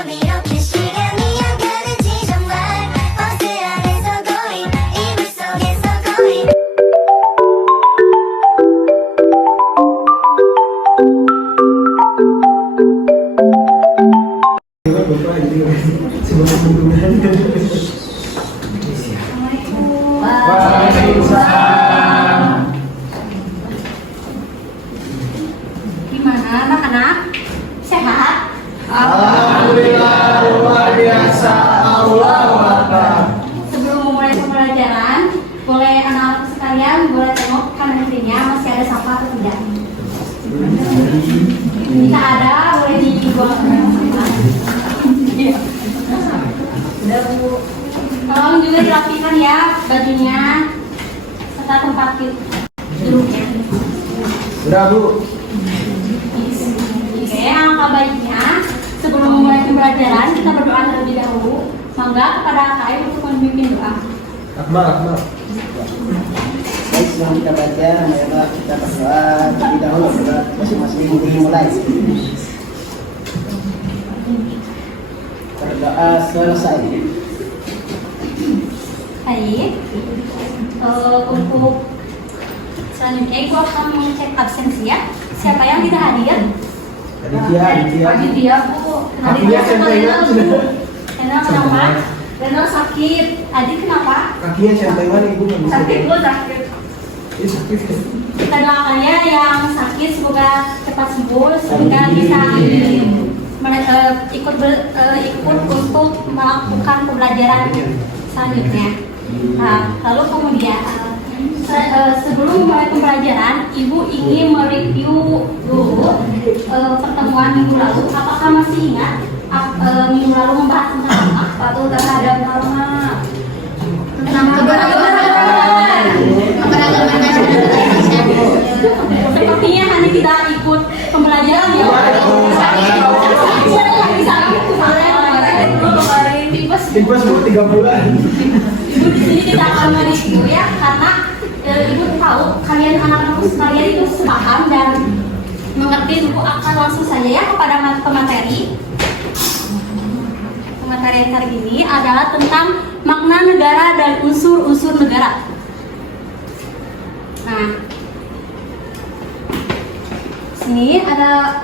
밤 이렇게 시간이 안 가는지 정말 버스 안에서 거인 이불 속에서 거인 Gimana anak-anak? Sehat? Alhamdulillah luar biasa. Allahu Akbar. Sebelum memulai pembelajaran, boleh anak-anak sekalian boleh tengok kanan kirinya masih ada sampah atau tidak? Jika ada, boleh dibuang ke dalam sampah. Udah Bu. Tolong juga dirapikan ya bajunya serta tempat duduknya. Sudah Bu. Oke, angka baiknya sebelum memulai pembelajaran kita berdoa terlebih dahulu. Semoga kepada Kak untuk memimpin doa. Akbar. Baik, sebelum kita baca, marilah kita berdoa terlebih dahulu. Masing-masing dimulai. Berdoa selesai. Baik. Untuk selanjutnya ibu akan mengecek absensi ya. Siapa yang tidak hadir? Aditya Bu. Kakinya centengan. Karena kenapa? Renal sakit. Adik kenapa? Kakinya centengan Ibu. Sakit Bu, sakit. Ini sakit kan? Kita doakan ya yang sakit semoga cepat sembuh sehingga bisa ikut untuk melakukan pembelajaran selanjutnya. Nah, lalu kemudian sebelum mulai pembelajaran, Ibu ingin mereview dulu pertemuan minggu lalu. Apakah masih ingat minggu lalu membahas tentang apa? Atau terhadap norma tentang keberagaman? Sepertinya Hani tidak ikut pembelajaran ya. Tipes Bu 3 bulan. Ibu di sini tidak akan mereview ya, karena Ibu tahu kalian anak-anak sekalian itu sepaham dan mengerti. Ibu akan langsung saja ya kepada pemateri. Pemateri kali ini adalah tentang makna negara dan unsur-unsur negara. Nah, sini ada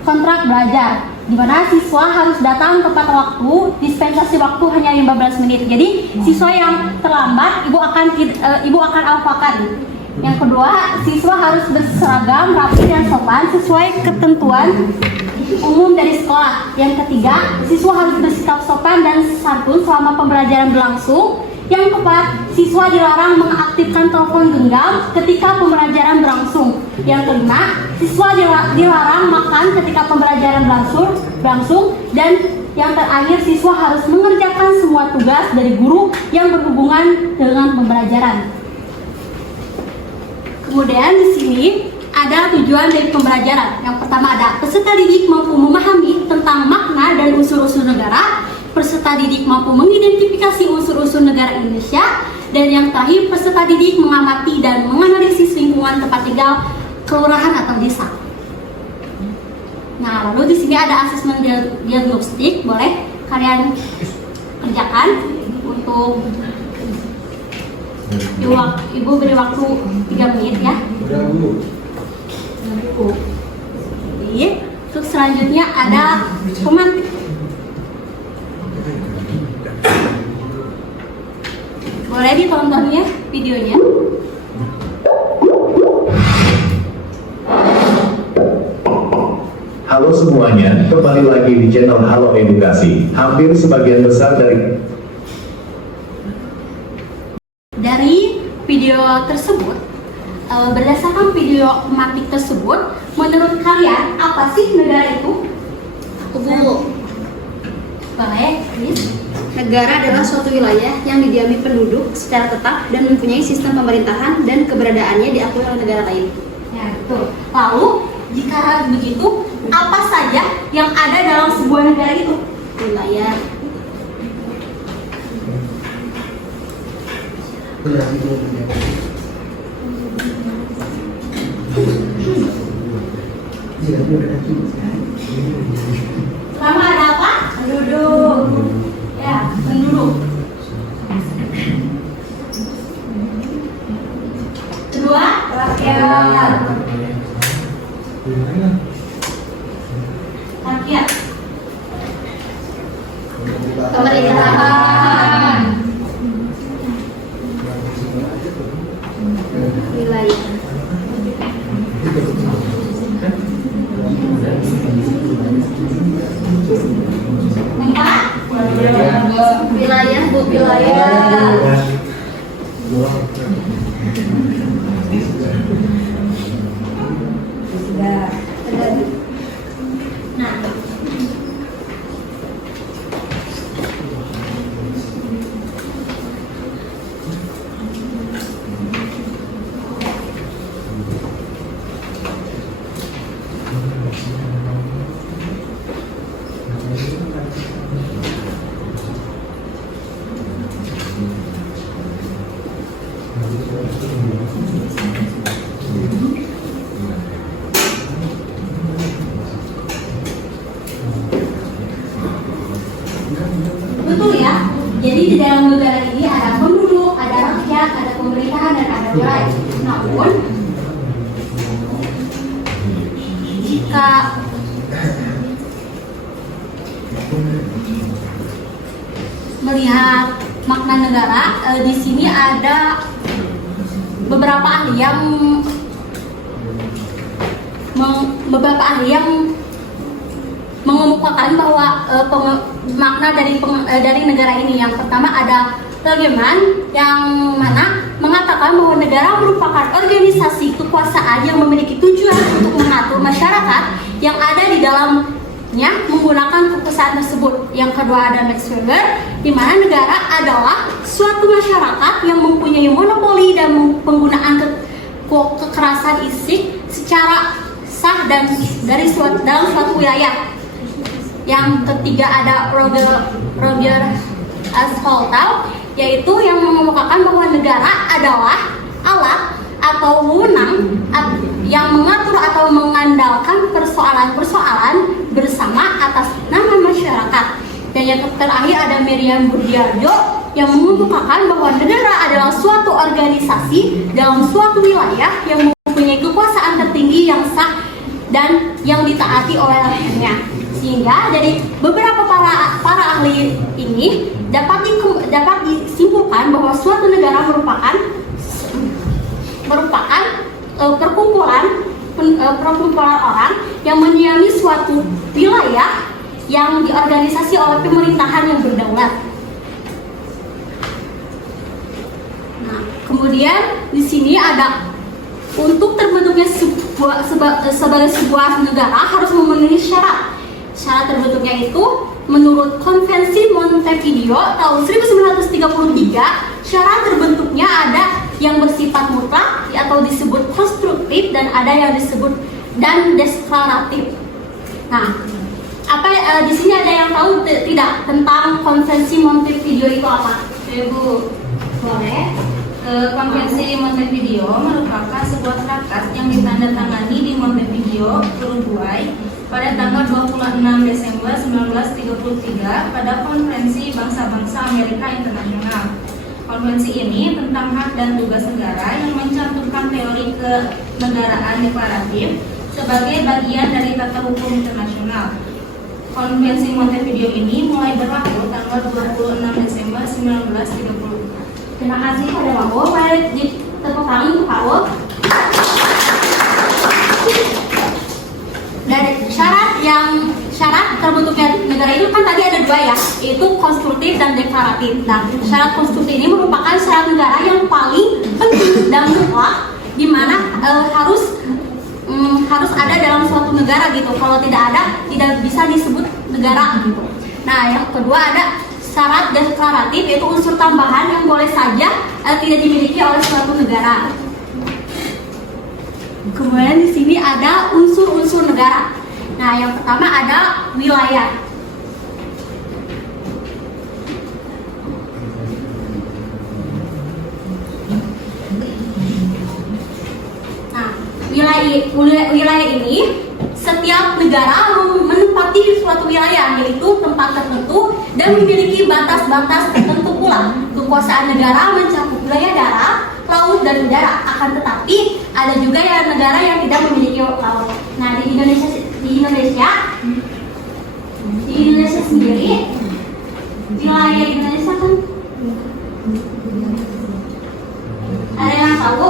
kontrak belajar, di mana siswa harus datang tepat waktu, dispensasi waktu hanya 15 menit. Jadi siswa yang terlambat ibu akan alfakan. Yang kedua, siswa harus berseragam rapi dan sopan sesuai ketentuan umum dari sekolah. Yang ketiga, siswa harus bersikap sopan dan santun selama pembelajaran berlangsung. Yang keempat, siswa dilarang mengaktifkan telepon genggam ketika pembelajaran berlangsung. Yang kelima, siswa dilarang makan ketika pembelajaran berlangsung. Dan yang terakhir, siswa harus mengerjakan semua tugas dari guru yang berhubungan dengan pembelajaran. Kemudian di sini ada tujuan dari pembelajaran. Yang pertama ada peserta didik mampu memahami tentang makna dan unsur-unsur negara. Peserta didik mampu mengidentifikasi unsur-unsur negara Indonesia, dan yang terakhir peserta didik mengamati dan menganalisis lingkungan tempat tinggal kelurahan atau desa. Nah, lalu di sini ada asesmen diagnostik, boleh kalian kerjakan untuk Ibu beri waktu 3 menit ya. Udah Bu. Jadi, untuk selanjutnya ada pemantik. Boleh ditonton ya videonya. Halo semuanya, kembali lagi di channel Halo Edukasi. Hampir sebagian besar dari video tersebut, berdasarkan video pemantik tersebut, menurut kalian apa sih negara itu? Bu, Boleh, Chris? negara adalah suatu wilayah yang didiami penduduk secara tetap dan mempunyai sistem pemerintahan dan keberadaannya diakui oleh negara lain. Ya, betul. Lalu, jika begitu, apa saja yang ada dalam sebuah negara itu? Wilayah, Pertama ada apa? rakyat. Pemerintahan. Wilayah. Empat. Wilayah, Bu, wilayah. Nah, betul ya. Jadi di dalam negara ini ada penduduk, ada rakyat, ada pemerintahan, dan ada wilayah. Namun jika melihat makna negara, di sini ada beberapa ahli yang mengemukakan bahwa makna dari negara ini. Yang pertama ada Legeman, yang mana mengatakan bahwa negara merupakan organisasi kekuasaan yang memiliki tujuan untuk mengatur masyarakat yang ada di dalamnya menggunakan kekuasaan tersebut. Yang kedua ada Max Weber, di mana negara adalah suatu masyarakat yang mempunyai monopoli dan penggunaan kekerasan fisik secara sah dan dalam suatu wilayah. Yang ketiga ada Roger Asholtau, yaitu yang mengemukakan bahwa negara adalah alat atau wewenang yang mengatur atau mengandalkan persoalan-persoalan bersama atas nama masyarakat. Dan yang terakhir ada Miriam Burdiarjo, yang mengemukakan bahwa negara adalah suatu organisasi dalam suatu wilayah yang mempunyai kekuasaan tertinggi yang sah dan yang ditaati oleh rakyatnya. Sehingga dari beberapa para ahli ini dapat disimpulkan bahwa suatu negara merupakan perkumpulan orang yang mendiami suatu wilayah yang diorganisasi oleh pemerintahan yang berdaulat. Nah, kemudian di sini ada untuk terbentuknya sebagai sebuah negara harus memenuhi syarat. Syarat terbentuknya itu menurut Konvensi Montevideo tahun 1933, syarat terbentuknya ada yang bersifat mutlak atau disebut konstruktif dan ada yang disebut dan deklaratif. Nah, di sini ada yang tahu tidak tentang Konvensi Montevideo itu apa? Ibu, boleh. Konvensi Montevideo merupakan sebuah traktat yang ditandatangani di Montevideo, Uruguay pada tanggal 26 Desember 1933 pada Konferensi Bangsa-Bangsa Amerika Internasional. Konvensi ini tentang hak dan tugas negara yang mencantumkan teori kenegaraan deklaratif sebagai bagian dari tata hukum internasional. Konvensi Montevideo ini mulai berlaku tanggal 26 Desember 1933. Terima kasih pada Pak Wo. Boleh ditepuk tangan untuk Pak Wo. Dan syarat terbentuknya negara itu kan tadi ada dua ya, yaitu konstruktif dan deklaratif. Nah, syarat konstruktif ini merupakan syarat negara yang paling penting dan mutlak, di mana harus ada dalam suatu negara gitu. Kalau tidak ada, tidak bisa disebut negara gitu. Nah, yang kedua ada syarat deklaratif, yaitu unsur tambahan yang boleh saja tidak dimiliki oleh suatu negara. Kemudian di sini ada unsur-unsur negara. Nah, yang pertama ada wilayah. Nah, wilayah ini setiap negara menempati suatu wilayah, yaitu tempat tertentu dan memiliki batas-batas tertentu pula. Kekuasaan negara mencakup wilayah darat, laut, dan udara. Akan tetapi ada juga ya negara yang tidak memiliki laut. Nah, di Indonesia Di Indonesia sendiri, wilayah Indonesia kan ada yang tahu?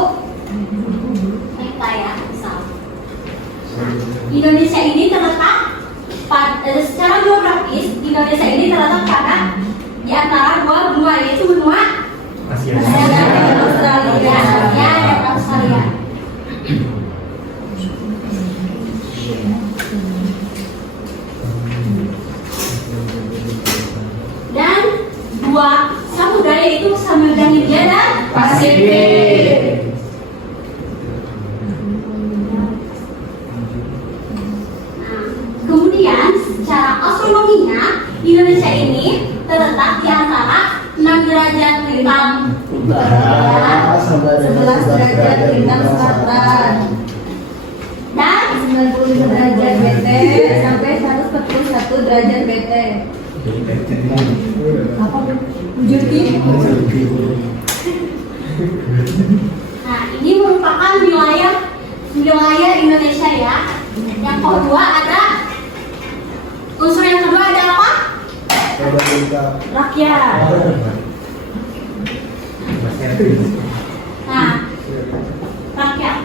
Kita ya, misal. Indonesia ini terletak secara geografis, Indonesia ini terletak pada di antara dua benua, yaitu benua Asia dan Australia. Ya, dan Australia. Dan dua samudra yaitu Samudra Hindia dan Pasifik. Nah, kemudian secara astronominya Indonesia ini terletak di antara 6 derajat lintang Utara sampai 11 derajat lintang selatan dan 95 derajat BT sampai 141 derajat BT. Apa? Jadi nah, ini merupakan wilayah Indonesia ya. Yang kedua ada unsur yang kedua ada apa? Rakyat. Nah, rakyat.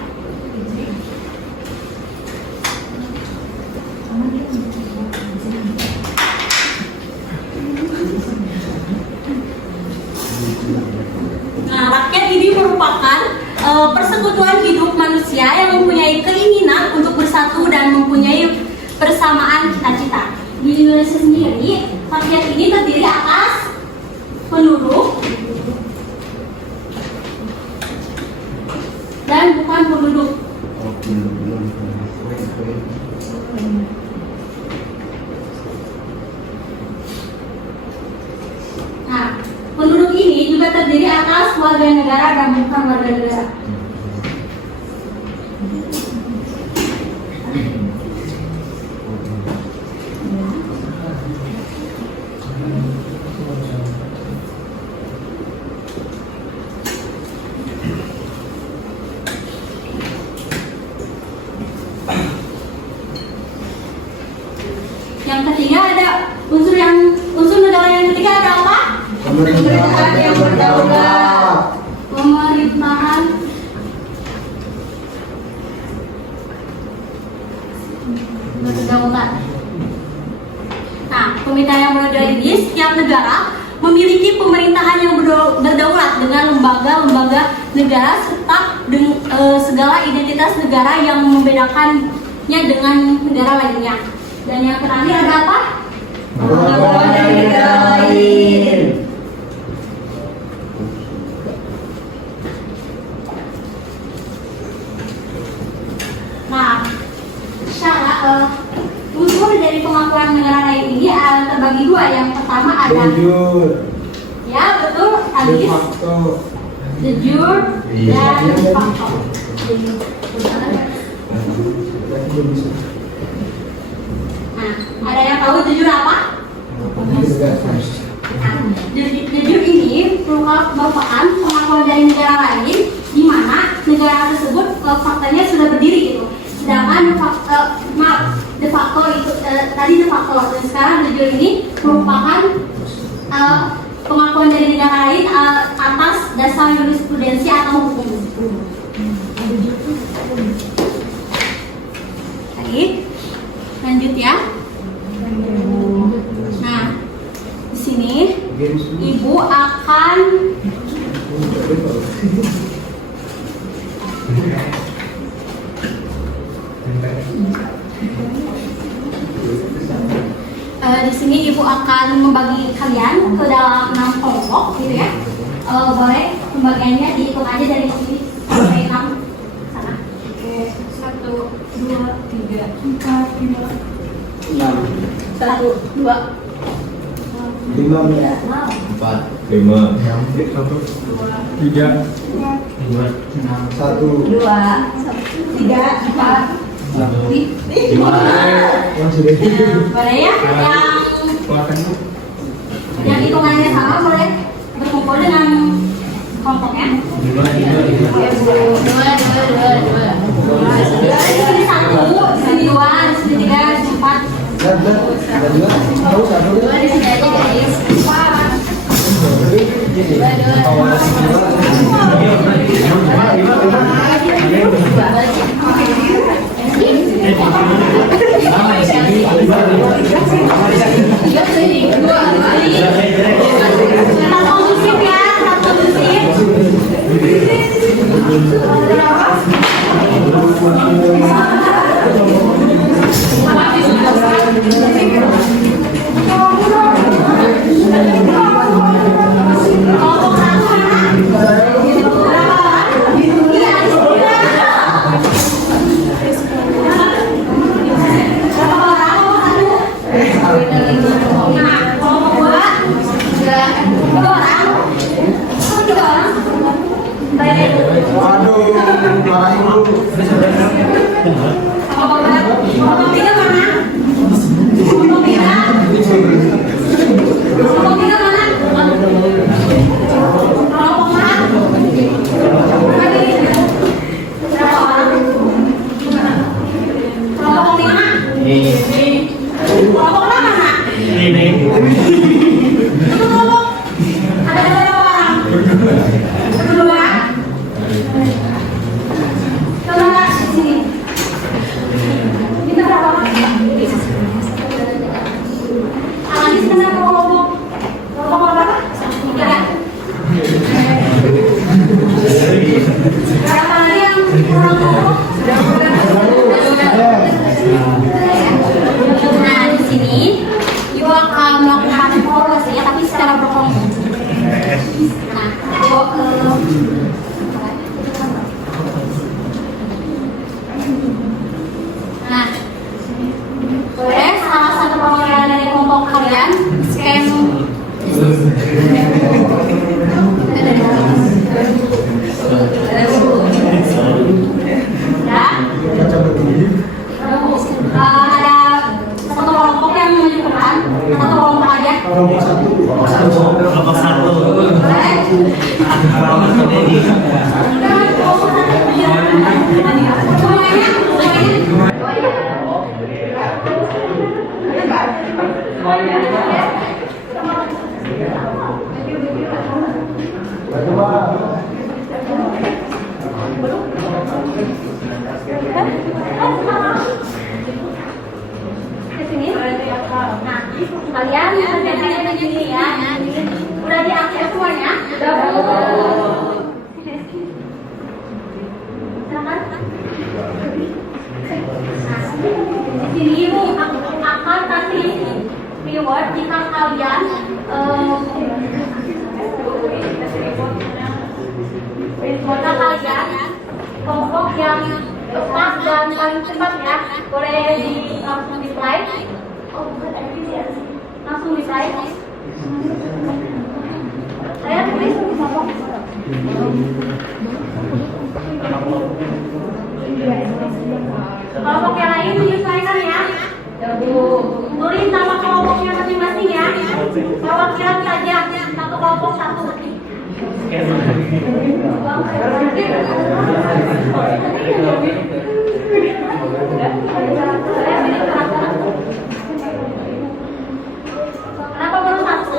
Nah, rakyat ini merupakan persekutuan hidup manusia yang mempunyai keinginan untuk bersatu dan mempunyai persamaan cita-cita. Di Indonesia sendiri, rakyat ini terdiri atas penduduk dan bukan penduduk. Nah, penduduk ini juga terdiri atas warga negara dan bukan warga negara. Yang ketiga ada unsur negara yang ketiga ada apa? pemerintahan yang berdaulat. Pemerintahan berdaulat. Nah, pemerintahan yang berdaulat ini setiap negara memiliki pemerintahan yang berdaulat dengan lembaga-lembaga negara serta segala identitas negara yang membedakannya dengan negara lainnya. Dan yang terakhir ada apa? Pengakuan dari negara lain. Nah, unsur dari pengakuan negara lain ini terbagi dua. Yang pertama ada ya betul, Alis, de jure dan de facto. Nah, ada yang tahu de jure apa? De jure ini merupakan pengakuan dari negara lain di mana negara tersebut faktanya sudah berdiri gitu. Sedangkan de facto itu tadi de facto dan sekarang de jure ini merupakan pengakuan dari negara lain atas dasar jurisprudensi atau hukum. Baik, lanjut ya. Nah, di sini ibu akan membagi kalian ke dalam 6 kelompok gitu ya. Boleh pembagiannya dihitung aja dari sini sampai 6 sana. Oke, 1, 2, 3, 4, 5, 1, 2, 5, 4, 5, 3, 1, 2, 3, 4, 5. boleh ya? Yang hitungannya sama boleh berkumpul dengan kelompoknya. Sini 1, sini 2, sini 3, sini 4. Dua di sini aja guys. Satu kondusif ya, satu kondusif. Nah, di sini Ibu akan melakukan evaluasi ya, tapi secara berkelompok. Nah, Ibu Nah, boleh salah satu perwakilan dari kelompok kalian scan ada satu kelompok yang menunjukkan satu kelompok aja. Kelompok satu. Nah, kalian kerjanya begini ya. Udah diakses semuanya? Silakan. Di sini Ibu akan kasih reward jika kalian kelompok yang tepat dan paling cepat ya, boleh langsung di slide. Oh, bukan efisiensi. Langsung di slide. Saya tulis kelompok. Kelompok yang lain menyesuaikan ya. Tulis nama kelompoknya masing-masing ya. Perwakilan saja satu kelompok satu. Kenapa baru satu?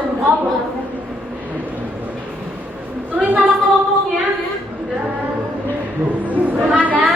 Tulis nama kelompoknya. Belum ada.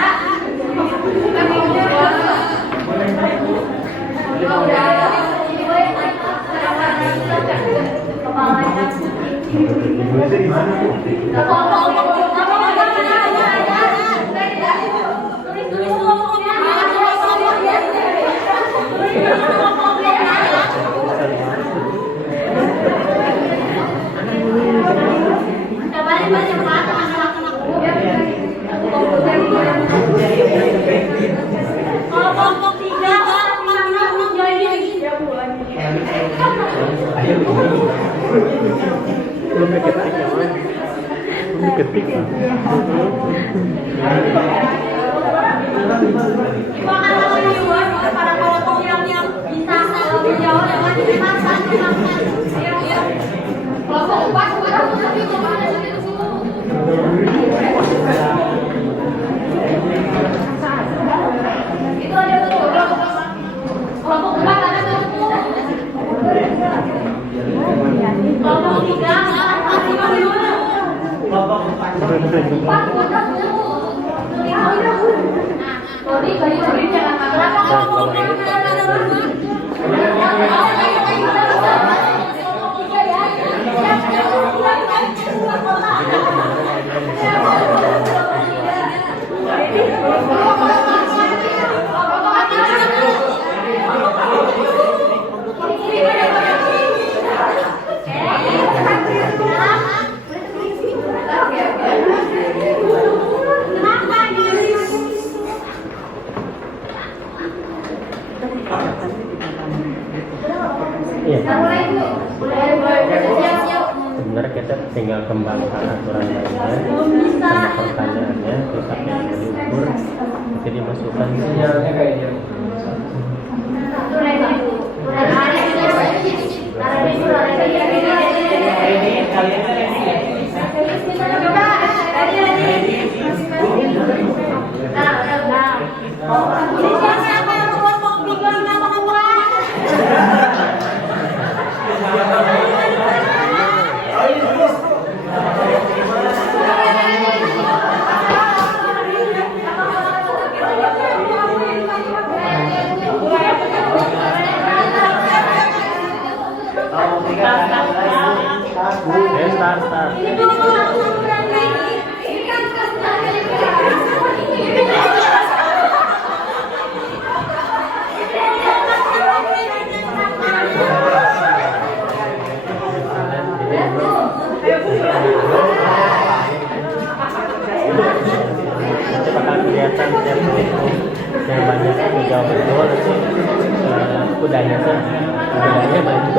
Ibu akan langsung reward pada kelompok yang bisa menjawab dengan cepat. Kelompok 4 tapi kemana sih itu? Itu ada tuh kelompok 4 ada tuh. Iya. Sebenarnya kita tinggal kembangkan aturan lainnya, sama pertanyaannya, terus apa yang diukur, nanti dimasukkan sinyalnya kayaknya. Bakal kelihatan yang banyak menjawab betul kudanya tuh kudanya banyak.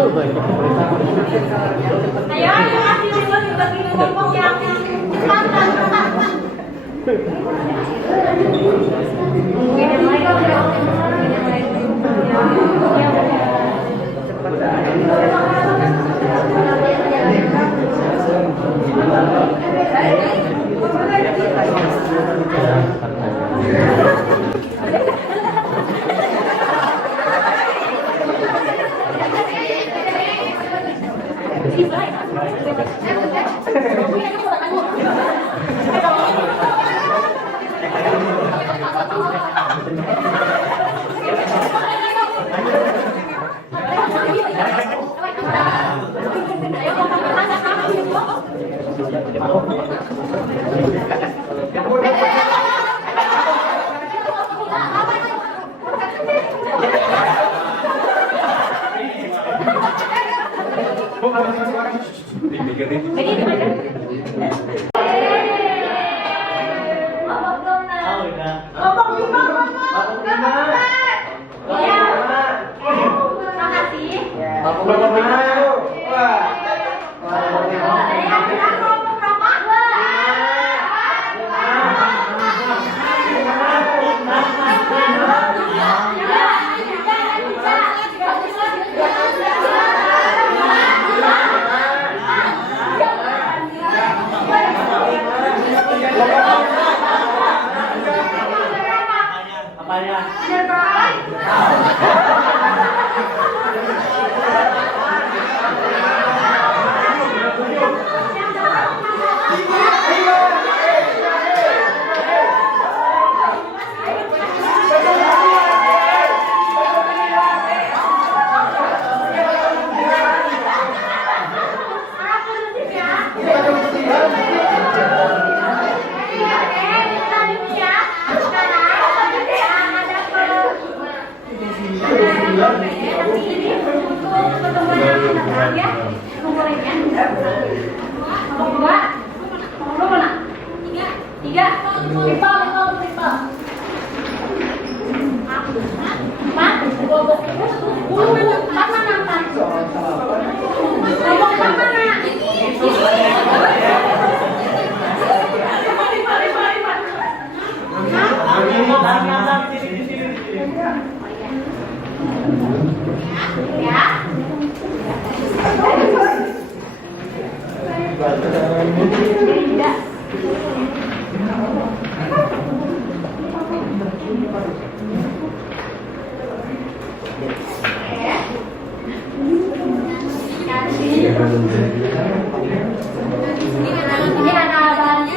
Ini ada bahannya,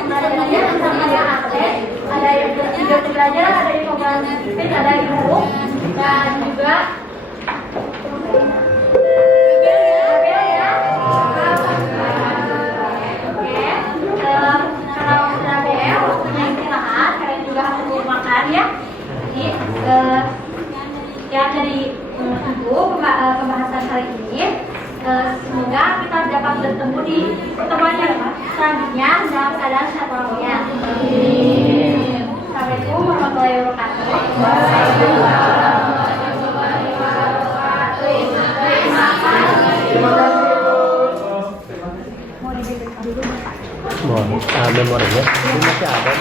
belajar, ada infografis, ada e-book, dan juga tabel ya. Oke, kalau tabel waktunya istirahat, kalian juga harus makan ya. Jadi ya dari itu pembahasan hari ini. Semoga kita dapat bertemu di pertemuan yang selanjutnya dalam keadaan sehat walafiat. Assalamualaikum warahmatullahi wabarakatuh. Memorinya ini masih ada.